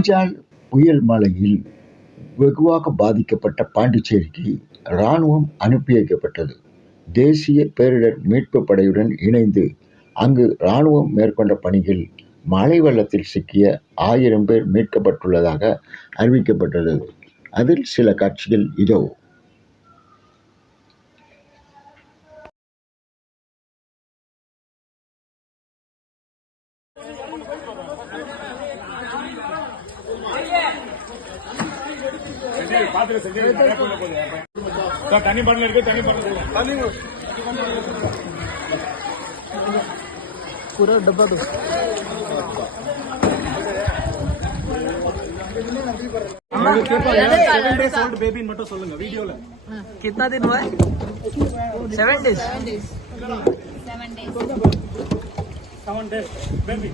பிரிஞ்சால் புயல் மழையில் வெகுவாக பாதிக்கப்பட்ட பாண்டிச்சேரிக்கு இராணுவம் அனுப்பி வைக்கப்பட்டது. தேசிய பேரிடர் மீட்பு படையுடன் இணைந்து அங்கு இராணுவம் மேற்கொண்ட பணியில் மழை வெள்ளத்தில் சிக்கிய ஆயிரம் பேர் மீட்கப்பட்டுள்ளதாக அறிவிக்கப்பட்டுள்ளது அதில் சில காட்சிகள் இதோ. ಸರ್ ತನಿ ಬಂಡ್ಲ ಇರ್ತೀವಿ ತನಿ ಬಂಡ್ಲ पूरा डब्बा दो बेबी मटो सोलूँगा वीडियो कितना दिन हुआ है seven days seven days seven days baby